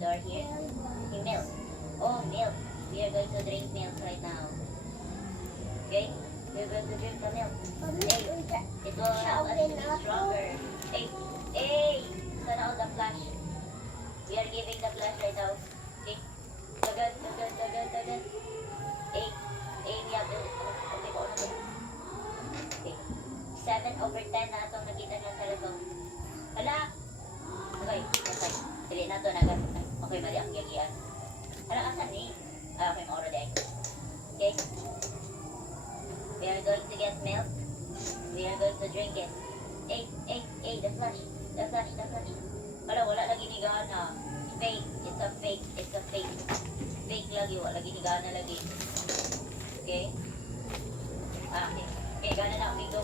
door here. Here, milk. Oh, milk. We are going to drink milk right now. Okay? We're going to drink the milk. Hey, it will help us to be stronger. Hey, hey! Turn out the flash. We are giving the flash right now. Okay? Tagad. Hey, we have to... Okay po, ano ba? Okay. 7/10 na itong nakita niyo sa cellphone. Hala! Okay, okay. Dili na ito, nagat. Okay, mali ang yagian. Hala, asan ni? Okay, mauro day. Okay? We are going to get milk. We are going to drink it. Hey, the flash. Hala, wala lagi ni gana. Fake. It's a fake. Fake lagi, wala lagi ni gana lagi. Okay? Okay. Okay, gana na. Okay, go.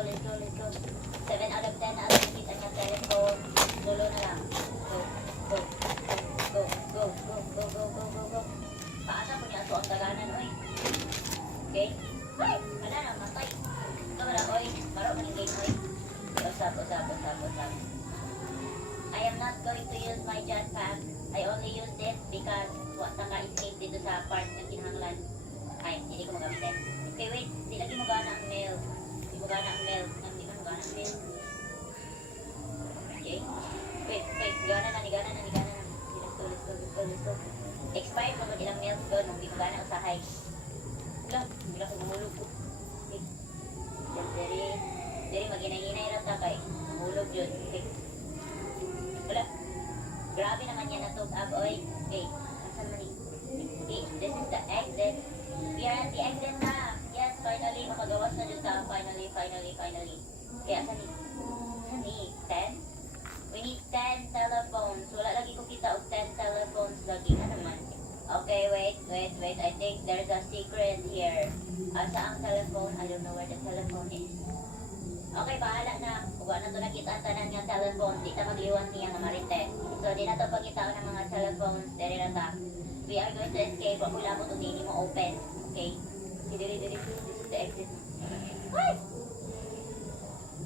Let's go. 7/10 na ating nakita niya cellphone. Solo na lang. Go. Paasa po niya. So, ang taganan, oy. Okay? Ay! Wala na, matay. Ito wala, oy. Maro maning game, oy. Usap. I am not going to use my jetpack. I only use it because naka-escape dito sa part ng kinahanglan. Ay, hindi ko magamit eh. Okay, wait. Di lagi mo gana ang mail. Hindi mo gana ang mail. Okay? Wait. Gana na. Let's go. Expired mo ilang mails doon. Hindi mo gana usahay. Bila ko mahulog ko. Okay. Dari maghinay-hinay lang ta kay. Mahulog yun. Okay. Wala. Grabe naman yan na tug-ab, oy. Okay. Asan man eh? Okay, this is the exit. We are at the exit na. Yes, finally. Makagawas na dyan ta. Finally. Okay, asan eh? 10? We need 10 telephones. Wala lagi ko kita og 10 telephones lagi. Ano naman? Okay, wait. I think there's a secret here. Asa ang telephone? I don't know where the telephone is. Okay, bahala na. Huwag na ito nakita ang tanan nga telephone. Di ta magliwan niya nga marite. So, di na ito pagkita ng mga telephones. Dere na ta. We are going to escape. Wag mo lang ito hindi mo open. Okay? Dere. This is the exit. Ay!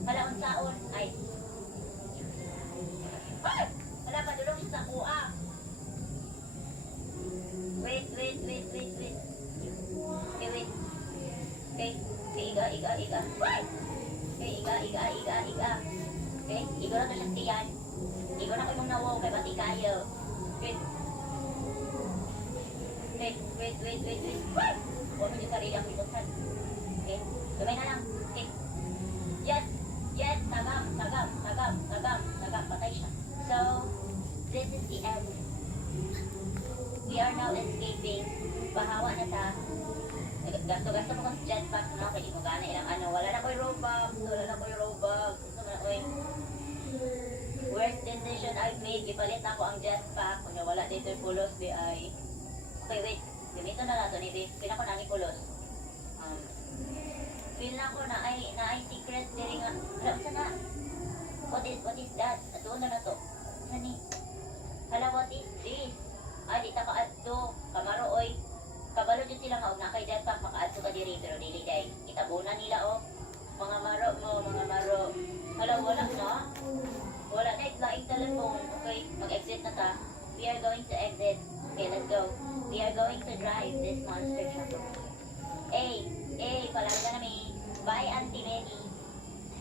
Hala, unsaon. Ay! Wala pa dulong siya sa kuha. Wait. Okay, wait. Okay, iga. Ay! Okay, iga. Okay, igo na to siya tiyan. Igo na ko yung nawaw kay pati kayo. Wait. Ay! Huwag mo yung sarili ang bitusan. Okay, gamay na lang. Okay. Yes, tagam. Patay siya. So, this is the end. We are now escaping. Bahawa na ta. Gasto mo kang jetpack, no? Kaya mo gana ilang ano. Wala na ko'y robux. Worst decision I've made. Ipalit na ko ang jetpack. Kung wala dito yung pulos, di ay. Okay, wait. Gamito na lang ito, ni Pina ko na ni pulos. Feel na ko na ay secret diri nga. Hala, sana. What is that? Atuon na to. Sani? Hala, what is this? Ay, di ta kaadto. Kamaro, oy. Kabalo dyan sila nga, na kay jetpack, makaadto ka diri, pero dili day. Itabunan nila, oh. Mga maro. Hala, wala na. Wala na, laing telephone. Okay, mag-exit na ta. We are going to exit. Okay, let's go. We are going to drive this monster truck. Palarga na may. Bye, Auntie Maggie.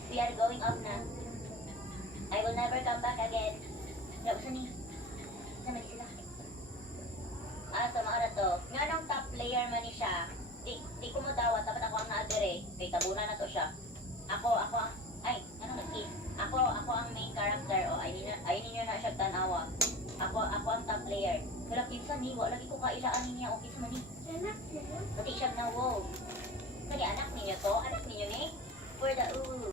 We are going off na. I will never come back again. Wala, saan ni? Saan man sila? Ito, mga to. Nga nung top player man ni siya. Di ko mo dawa, dapat ako ang naadire. Kay tabunan na to siya. Ako ang, anong nag-kiss? Ako ang main character. O, ay ninyo na siya tanawa. Ako ang top player. Kala kinsa ni, wala lagi ko kailaan niya. O, kiss man ni. Pati siya na, wow. Kaya anak ninyo to? Anak ninyo ni? For the,